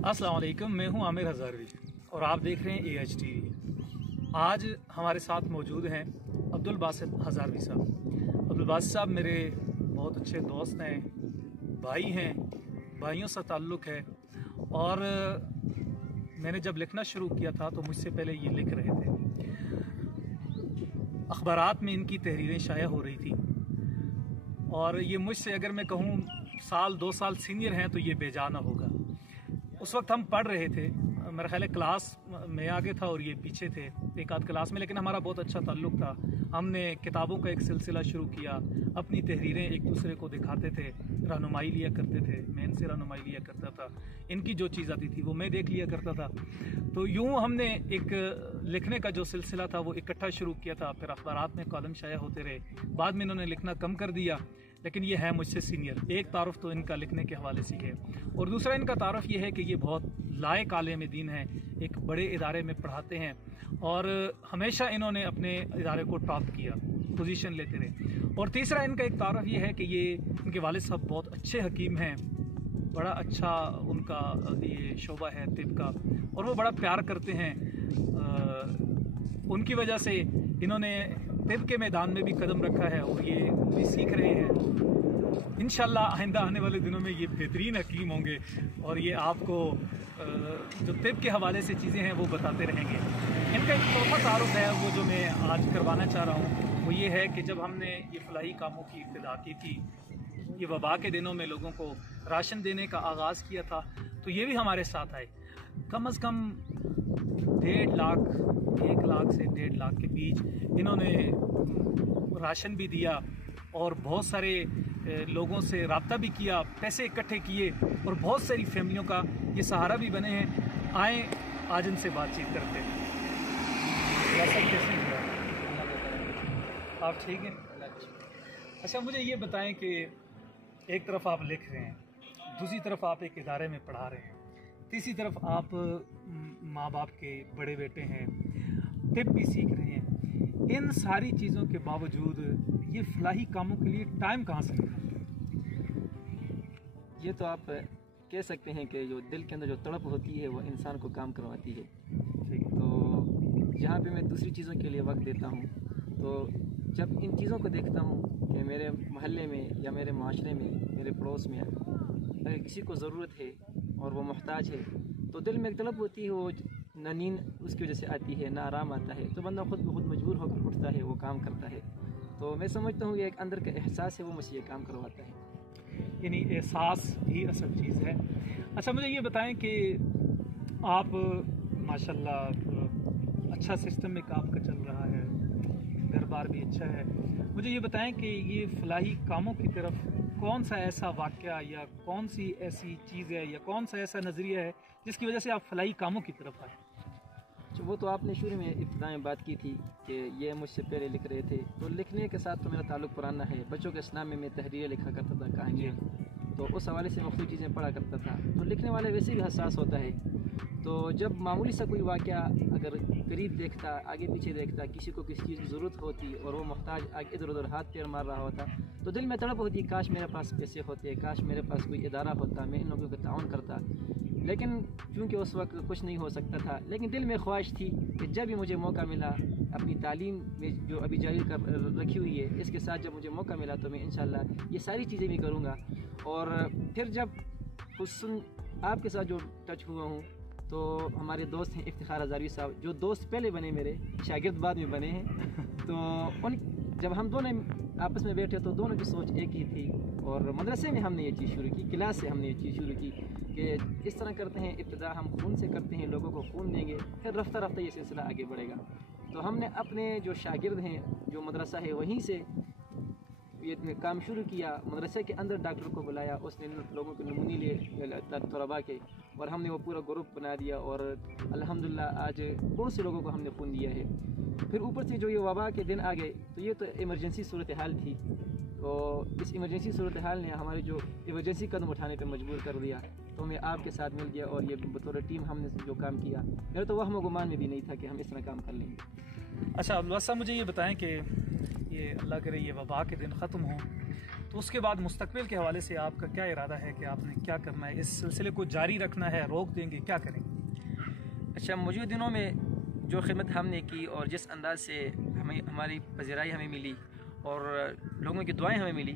अस्सलाम वालेकुम, मैं हूं आमिर हज़ारवी और आप देख रहे हैं AHTV। आज हमारे साथ मौजूद हैं अब्दुल बासित हज़ारवी साहब। अब्दुल बासित साहब मेरे बहुत अच्छे दोस्त हैं, भाई हैं, भाइयों से ताल्लुक़ है। और मैंने जब लिखना शुरू किया था तो मुझसे पहले ये लिख रहे थे, अखबारात में इनकी तहरीरें शाया हो रही थी। और ये मुझसे अगर मैं कहूँ साल 2 साल सीनियर हैं तो ये बेजाना होगा। उस वक्त हम पढ़ रहे थे, मेरा ख्याल है क्लास में आगे था और ये पीछे थे एक आध क्लास में, लेकिन हमारा बहुत अच्छा ताल्लुक़ था। हमने किताबों का एक सिलसिला शुरू किया, अपनी तहरीरें एक दूसरे को दिखाते थे, रहनुमाई लिया करते थे। मैं इनसे रहनुमाई लिया करता था, इनकी जो चीज़ आती थी वो मैं देख लिया करता था। तो यूँ हमने एक लिखने का जो सिलसिला था वो इकट्ठा शुरू किया था। फिर अखबारात में कॉलम शाया होते रहे, बाद में इन्होंने लिखना कम कर दिया, लेकिन ये है मुझसे सीनियर। एक तारुफ तो इनका लिखने के हवाले से है, और दूसरा इनका तारुफ ये है कि ये बहुत लायक आलिम दीन है, एक बड़े इदारे में पढ़ाते हैं और हमेशा इन्होंने अपने इदारे को टॉप किया, पोजीशन लेते रहे। और तीसरा इनका एक तारुफ ये है कि ये इनके वालिद साहब बहुत अच्छे हकीम हैं, बड़ा अच्छा उनका ये शोबा है तिब का, और वो बड़ा प्यार करते हैं। उनकी वजह से इन्होंने तिब के मैदान में भी कदम रखा है और ये भी सीख रहे हैं। इंशाल्लाह आइंदा आने वाले दिनों में ये बेहतरीन हकीम होंगे और ये आपको जो तिब के हवाले से चीज़ें हैं वो बताते रहेंगे। इनका एक चौथा तारुफ है वो जो मैं आज करवाना चाह रहा हूँ, वो ये है कि जब हमने ये फलाही कामों की इब्तिदा की थी, ये वबा के दिनों में लोगों को राशन देने का आगाज़ किया था, तो ये भी हमारे साथ आए। कम से कम 1.5 लाख, 1 लाख से 1.5 लाख के बीच इन्होंने राशन भी दिया और बहुत सारे लोगों से रब्ता भी किया, पैसे इकट्ठे किए और बहुत सारी फैमिलियों का ये सहारा भी बने हैं। आए आज इनसे बातचीत करते हैं। कैसे आप ठीक हैं? अच्छा, मुझे ये बताएं कि एक तरफ आप लिख रहे हैं, दूसरी तरफ आप एक इदारे में पढ़ा रहे हैं, तीसरी तरफ आप माँ बाप के बड़े बेटे हैं, तिब भी सीख रहे हैं। इन सारी चीज़ों के बावजूद ये फलाही कामों के लिए टाइम कहाँ से निकालते हैं? ये तो आप कह सकते हैं कि जो दिल के अंदर जो तड़प होती है वो इंसान को काम करवाती है। ठीक है, तो जहाँ पे मैं दूसरी चीज़ों के लिए वक्त देता हूँ, तो जब इन चीज़ों को देखता हूँ कि मेरे मोहल्ले में या मेरे माशरे में, मेरे पड़ोस में अगर किसी को ज़रूरत है और वो मोहताज है, तो दिल में एक तड़प होती है। वो ना नींद उसकी वजह से आती है, ना आराम आता है, तो बंदा खुद ब खुद मजबूर होकर उठता है, वो काम करता है। तो मैं समझता हूँ ये एक अंदर का एहसास है, वो मुझे ये काम करवाता है। यानी एहसास ही असल चीज़ है। अच्छा, मुझे ये बताएं कि आप माशाल्लाह अच्छा सिस्टम में काम का चल रहा है, घर बार भी अच्छा है। मुझे ये बताएं कि ये फलाही कामों की तरफ कौन सा ऐसा वाक़या या कौन सी ऐसी चीज़ है या कौन सा ऐसा नज़रिया है जिसकी वजह से आप फलाही कामों की तरफ आए? वो तो आपने शुरू में इब्तिदा में बात की थी कि ये मुझसे पहले लिख रहे थे, तो लिखने के साथ तो मेरा ताल्लुक़ पुराना है। बच्चों के इस्लाम में मैं तहरीरें लिखा करता था, कहानियाँ, तो उस हवाले से मुख्तलिफ़ चीज़ें पढ़ा करता था। तो लिखने वाले वैसे भी हसास होता है, तो जब मामूली सा कोई वाक़या अगर करीब देखता, आगे पीछे देखता, किसी को किसी चीज़ की ज़रूरत होती और वो मोहताज आगे इधर उधर हाथ पैर मार रहा होता, तो दिल में तड़प होती, काश मेरे पास पैसे होते, काश मेरे पास कोई इदारा होता, मैं इन लोगों को ताउन करता। लेकिन चूँकि उस वक्त कुछ नहीं हो सकता था, लेकिन दिल में ख्वाहिश थी कि जब भी मुझे मौका मिला अपनी तालीम में जो अभी जारी कर रखी हुई है, इसके साथ जब मुझे मौका मिला तो मैं इंशाल्लाह ये सारी चीज़ें भी करूँगा। और फिर जब हुस्न आपके साथ जो टच हुआ हूँ, तो हमारे दोस्त हैं इफ्तिखार हज़ारवी साहब, जो दोस्त पहले बने, मेरे शागिर्द बाद में बने हैं। तो उन जब हम दोनों आपस में बैठे तो दोनों की सोच एक ही थी, और मदरसे में हमने ये चीज़ शुरू की, क्लास से हमने ये चीज़ शुरू की कि इस तरह करते हैं, इब्तिदा हम खून से करते हैं, लोगों को खून देंगे, फिर रफ्ता रफ्ता ये सिलसिला आगे बढ़ेगा। तो हमने अपने जो शागिर्द हैं, जो मदरसा है, वहीं से ये काम शुरू किया। मदरसे के अंदर डॉक्टर को बुलाया, उसने लोगों के नमूने लिए तलबा के, और हमने वो पूरा ग्रुप बना दिया और अल्हम्दुलिल्लाह आज बहुत से लोगों को हमने खून दिया है। फिर ऊपर से जो ये वबा के दिन आ गए, तो ये तो इमरजेंसी सूरत हाल थी, तो इस इमरजेंसी सूरत हाल ने हमारे जो इमरजेंसी कदम उठाने पर मजबूर कर दिया। तो मैं आपके साथ मिल गया और ये बतौर टीम हमने जो काम किया, मेरा तो वह गुमान में भी नहीं था कि हम इस तरह काम कर लेंगे। अच्छा अब्दुल साहब, मुझे ये बताएं कि ये अल्लाह करे ये वबा के दिन ख़त्म हो, तो उसके बाद मुस्तकबिल के हवाले से आपका क्या इरादा है कि आपने क्या करना है? इस सिलसिले को जारी रखना है, रोक देंगे, क्या करेंगे? अच्छा, मौजूद दिनों में जो खिदमत हमने की और जिस अंदाज से हमारी पज़ीराई हमें मिली और लोगों की दुआएं हमें मिली,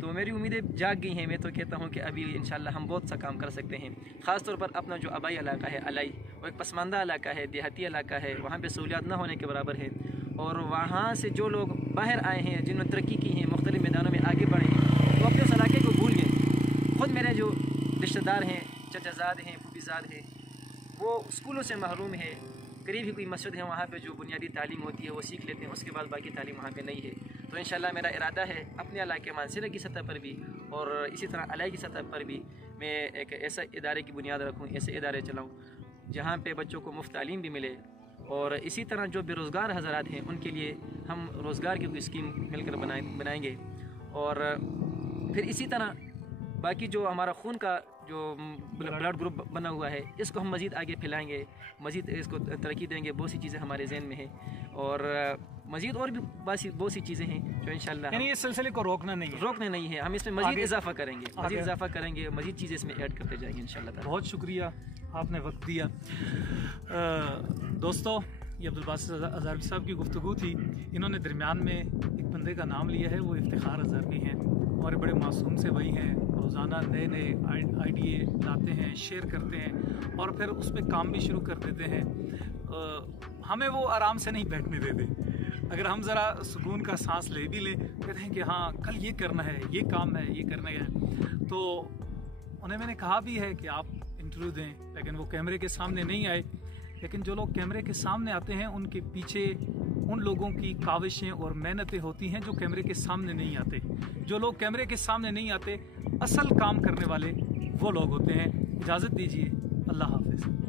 तो मेरी उम्मीदें जाग गई हैं। मैं तो कहता हूं कि अभी इंशाल्लाह हम बहुत सा काम कर सकते हैं। ख़ास तौर पर अपना जो आबाई इलाका है अलाई, वो एक पसमानदा इलाका है, देहाती इलाका है, वहाँ पे सहूलियात ना होने के बराबर है। और वहाँ से जो लोग बाहर आए हैं, जिन्होंने तरक्की की है, मुख्तलिफ मैदानों में आगे बढ़े हैं, वो अपने उस इलाके को भूल गए। ख़ुद मेरे जो रिश्तेदार हैं, चचाजाद हैं, फूफीजाद हैं, वो स्कूलों से महरूम है। करीब ही कोई मस्जिद है, वहाँ पे जो बुनियादी तालीम होती है वो सीख लेते हैं, उसके बाद बाकी तालीम वहाँ पे नहीं है। तो इंशाल्लाह मेरा इरादा है अपने इलाके मानसरा की सतह पर भी और इसी तरह अलाई की सतह पर भी मैं एक ऐसा इदारे की बुनियाद रखूँ, ऐसे इदारे चलाऊँ जहाँ पे बच्चों को मुफ्त तालीम भी मिले। और इसी तरह जो बेरोज़गार हज़रात हैं उनके लिए हम रोज़गार की कोई स्कीम मिलकर बनाएंगे। और फिर इसी तरह बाकी जो हमारा खून का जो ब्लड ग्रुप बना हुआ है, इसको हम मज़ीद आगे फैलाएंगे, मज़ीद इसको तरक्की देंगे। बहुत सी चीज़ें हमारे जहन में हैं और मज़ीद और भी बहुत सी चीज़ें हैं जो इंशाल्लाह, यानी इस सिलसिले को रोकना नहीं है, हम इसमें मज़ीद इजाफा करेंगे, मज़ीद चीज़ें इसमें ऐड करते जाएंगे इंशाल्लाह। बहुत शुक्रिया, आपने वक्त दिया। दोस्तों, ये अब्दुल बासित अज़हरवी साहब की गुफ्तगू थी। इन्होंने दरमियान में एक बंदे का नाम लिया है, वो इफ्तिखार अज़हरवी हैं और बड़े मासूम से वही हैं। रोज़ाना नए नए आइडिए लाते हैं, शेयर करते हैं और फिर उस पर काम भी शुरू कर देते हैं। हमें वो आराम से नहीं बैठने देते। अगर हम ज़रा सुकून का सांस ले भी लें, कहते हैं कि हाँ कल ये करना है, ये काम है, ये करना है। तो उन्हें मैंने कहा भी है कि आप इंटरव्यू दें, लेकिन वो कैमरे के सामने नहीं आए। लेकिन जो लोग कैमरे के सामने आते हैं उनके पीछे उन लोगों की काविशें और मेहनतें होती हैं जो कैमरे के सामने नहीं आते। जो लोग कैमरे के सामने नहीं आते, असल काम करने वाले वो लोग होते हैं। इजाज़त दीजिए, अल्लाह हाफ़िज़।